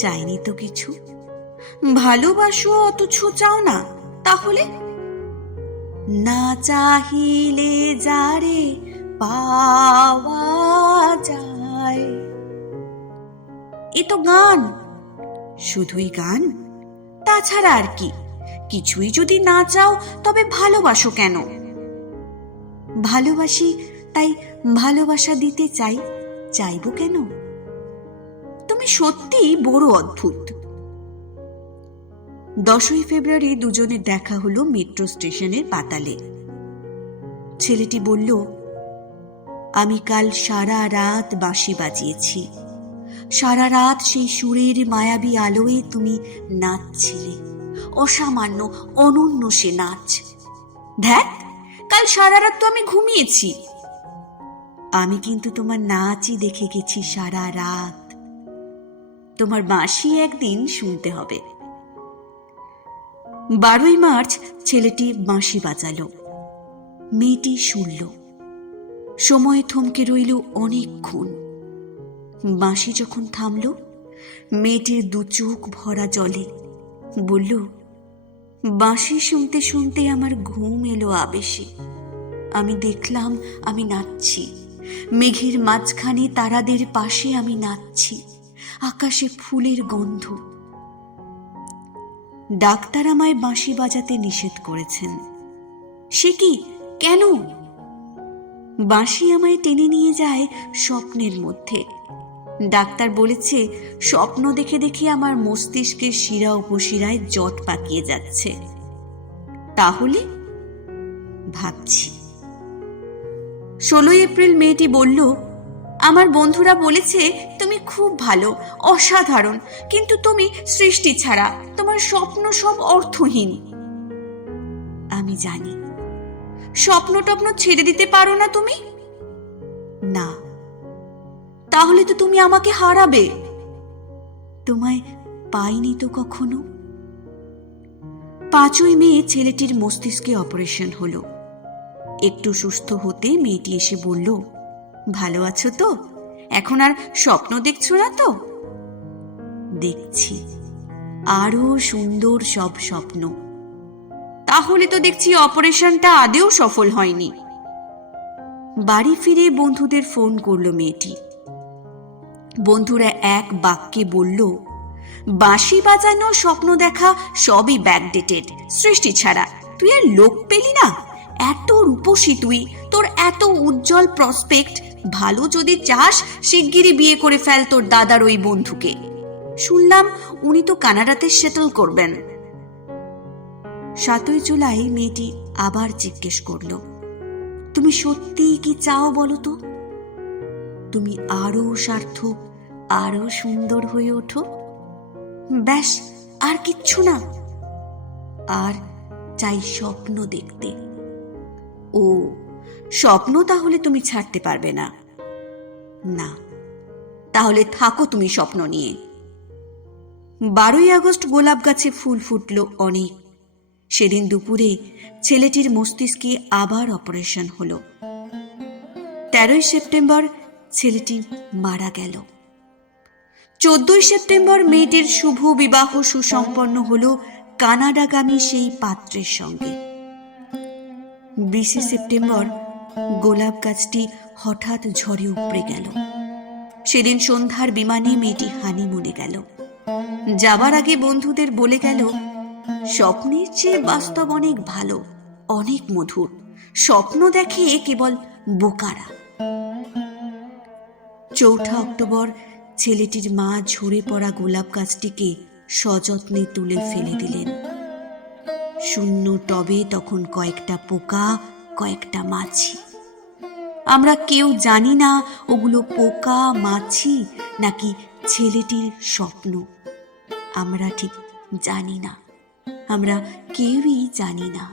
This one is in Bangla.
চাইনি তো কিছু ভালোবাসো অত চাও না তাহলে না চাহিলে যারে পাওয়া যায় এ তো গান শুধুই গান তাছাড়া আর কি কিছুই যদি না চাও তবে ভালোবাসো কেন ভালোবাসি তাই ভালোবাসা দিতে চাই চাইব কেন তুমি সত্যি বড় অদ্ভুত দশই ফেব্রুয়ারি দুজনের দেখা হলো মেট্রো স্টেশনের পাতালে ছেলেটি বলল আমি কাল সারা রাত বাঁশি বাজিয়েছি সারা রাত সেই সুরের মায়াবী আলোয় তুমি নাচছিলে অসামান্য অনন্য সে নাচ ধ্যাত কাল সারা রাত তো আমি ঘুমিয়েছি আমি কিন্তু তোমার নাচই দেখে গেছি সারা রাত তোমার বাঁশি একদিন শুনতে হবে বারোই মার্চ ছেলেটি বাঁশি বাজালো মেয়েটি শুনল সময় থমকে রইল অনেকক্ষণ বাঁশি যখন থামল মেয়েটির দু চোখ ভরা জলে বলল বাঁশি শুনতে শুনতে আমার ঘুম এলো আবেশে আমি দেখলাম আমি নাচছি মেঘের মাঝখানে তারাদের পাশে আমি নাচছি আকাশে ফুলের গন্ধ ডাক্তার আমায় বাঁশি বাজাতে নিষেধ করেছেন সে কি কেন বাঁশি আমায় টেনে নিয়ে যায় স্বপ্নের মধ্যে ডাক্তার বলেছে স্বপ্ন দেখে দেখে আমার মস্তিষ্কের শিরা উপশিরায় জট পাকিয়ে যাচ্ছে তাহলে ভাবছি ষোলোই এপ্রিল মেয়েটি বলল আমার বন্ধুরা বলেছে তুমি খুব ভালো অসাধারণ কিন্তু তুমি সৃষ্টি ছাড়া তোমার স্বপ্ন সব অর্থহীন আমি জানি স্বপ্ন টপ্ন ছেড়ে দিতে পারো না তুমি না তাহলে তো তুমি আমাকে হারাবে তোমায় পাইনি তো কখনো পাঁচই মেয়ে ছেলেটির মস্তিষ্কে অপারেশন হলো একটু সুস্থ হতে মেয়েটি এসে বলল ভালো আছো তো এখন আর স্বপ্ন দেখছো না তো দেখছি আরো সুন্দর সব স্বপ্ন তাহলে তো দেখছি অপারেশনটা আদেও সফল হয়নি বাড়ি ফিরে বন্ধুদের ফোন করল মেয়েটি বন্ধুরা এক বাক্যে বলল বাঁশি বাজানো স্বপ্ন দেখা সবই ব্যাকডেটেড সৃষ্টি ছাড়া তুই আর লোক পেলি না এত রূপসী তুই তোর এত উজ্জ্বল প্রসপেক্ট ভালো যদি চাস শিগগিরই বিয়ে করে ফেল তোর দাদার ওই বন্ধুকে শুনলাম উনি তো কানাডাতে সেটেল করবেন সাতই জুলাই মেয়েটি আবার জিজ্ঞেস করল তুমি সত্যিই কি চাও বলো তো তুমি আরো সার্থক আরো সুন্দর হয়ে ওঠো ব্যাস আর কিচ্ছু না আর চাই স্বপ্ন দেখতে ও স্বপ্ন তাহলে তুমি ছাড়তে পারবে না না তাহলে থাকো তুমি স্বপ্ন নিয়ে বারোই আগস্ট গোলাপ গাছে ফুল ফুটল অনেক সেদিন দুপুরে ছেলেটির মস্তিষ্কে আবার অপারেশন হল তেরোই সেপ্টেম্বর ছেলেটি মারা গেল চোদ্দই সেপ্টেম্বর মেয়েটির শুভ বিবাহ সুসম্পন্ন হল কানাডাগামী সেই পাত্রের সঙ্গে বিশে সেপ্টেম্বর গোলাপ গাছটি হঠাৎ ঝড়ে উপড়ে গেল সেদিন সন্ধ্যার বিমানে মেয়েটি হানি মনে গেল যাবার আগে বন্ধুদের বলে গেল স্বপ্নের চেয়ে বাস্তব অনেক ভালো অনেক মধুর স্বপ্ন দেখে কেবল বোকারা চৌঠা অক্টোবর ছেলেটির মা ঝরে পড়া গোলাপ গাছটিকে সযত্নে তুলে ফেলে দিলেন শূন্য টবে তখন কয়েকটা পোকা কয়েকটা মাছি আমরা কেউ জানি না ওগুলো পোকা মাছি নাকি ছেলেটির স্বপ্ন আমরা ঠিক জানি না আমরা কেউই জানি না